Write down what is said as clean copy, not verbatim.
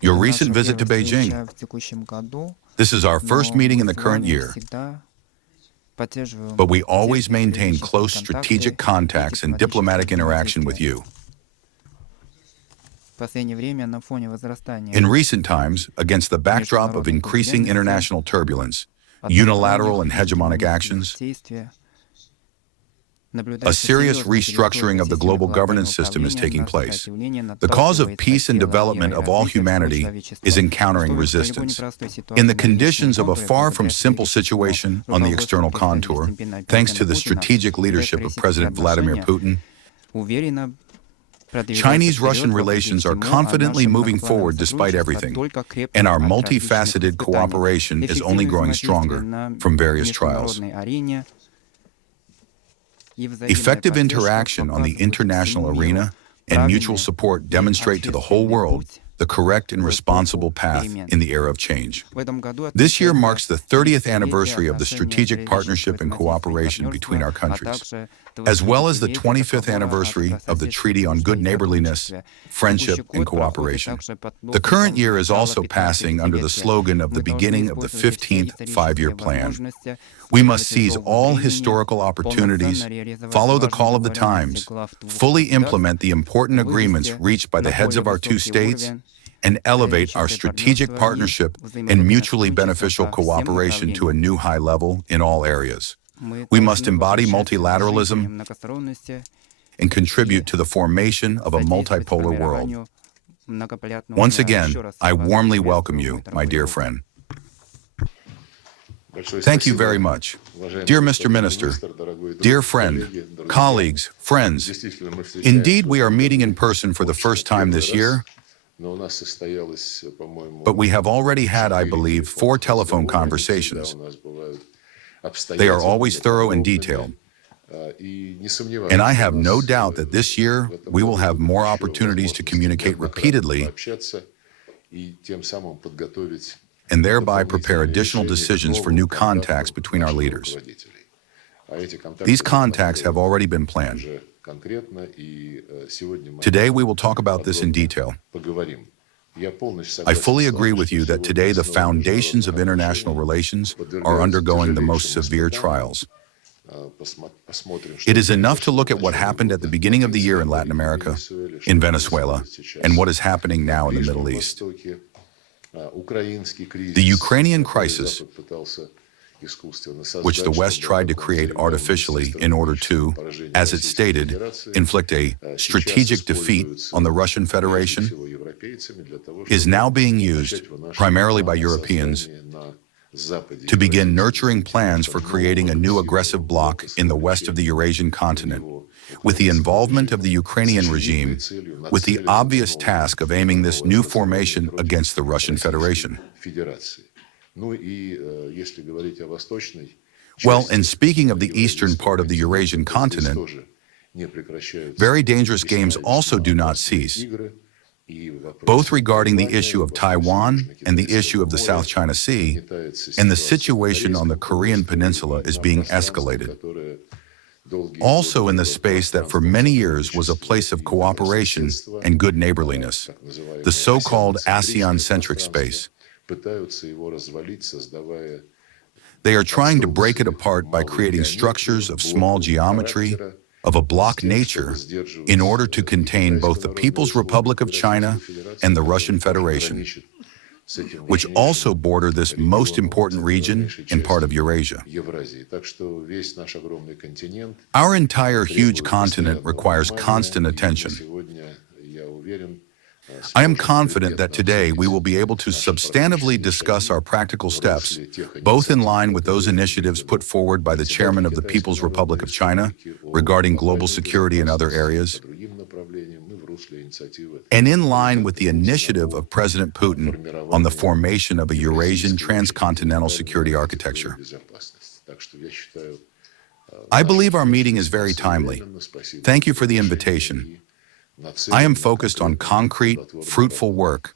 Your recent visit to Beijing. This is our first meeting in the current year, but we always maintain close strategic contacts and diplomatic interaction with you. In recent times, against the backdrop of increasing international turbulence, unilateral and hegemonic actions, a serious restructuring of the global governance system is taking place. The cause of peace and development of all humanity is encountering resistance. In the conditions of a far from simple situation on the external contour, thanks to the strategic leadership of President Vladimir Putin, Chinese-Russian relations are confidently moving forward despite everything, and our multifaceted cooperation is only growing stronger from various trials. Effective interaction on the international arena and mutual support demonstrate to the whole world the correct and responsible path in the era of change. This year marks the 30th anniversary of the strategic partnership and cooperation between our countries, as well as the 25th anniversary of the Treaty on Good Neighborliness, Friendship, and Cooperation. The current year is also passing under the slogan of the beginning of the 15th five-year plan. We must seize all historical opportunities, follow the call of the times, fully implement the important agreements reached by the heads of our two states, and elevate our strategic partnership and mutually beneficial cooperation to a new high level in all areas. We must embody multilateralism and contribute to the formation of a multipolar world. Once again, I warmly welcome you, my dear friend. Thank you very much. Dear Mr. Minister, dear friend, colleagues, friends, indeed we are meeting in person for the first time this year, but we have already had, I believe, 4 telephone conversations. They are always thorough and detailed. And I have no doubt that this year we will have more opportunities to communicate repeatedly and thereby prepare additional decisions for new contacts between our leaders. These contacts have already been planned. Today we will talk about this in detail. I fully agree with you that today the foundations of international relations are undergoing the most severe trials. It is enough to look at what happened at the beginning of the year in Latin America, in Venezuela, and what is happening now in the Middle East. The Ukrainian crisis, which the West tried to create artificially in order to, as it stated, inflict a strategic defeat on the Russian Federation, is now being used, primarily by Europeans, to begin nurturing plans for creating a new aggressive bloc in the west of the Eurasian continent, with the involvement of the Ukrainian regime, with the obvious task of aiming this new formation against the Russian Federation. Well, and speaking of the eastern part of the Eurasian continent, very dangerous games also do not cease, both regarding the issue of Taiwan and the issue of the South China Sea, and the situation on the Korean Peninsula is being escalated. Also in the space that for many years was a place of cooperation and good neighborliness, the so-called ASEAN-centric space. They are trying to break it apart by creating structures of small geometry, of a block nature, in order to contain both the People's Republic of China and the Russian Federation, which also border this most important region and part of Eurasia. Our entire huge continent requires constant attention. I am confident that today we will be able to substantively discuss our practical steps, both in line with those initiatives put forward by the Chairman of the People's Republic of China regarding global security in other areas, and in line with the initiative of President Putin on the formation of a Eurasian transcontinental security architecture. I believe our meeting is very timely. Thank you for the invitation. I am focused on concrete, fruitful work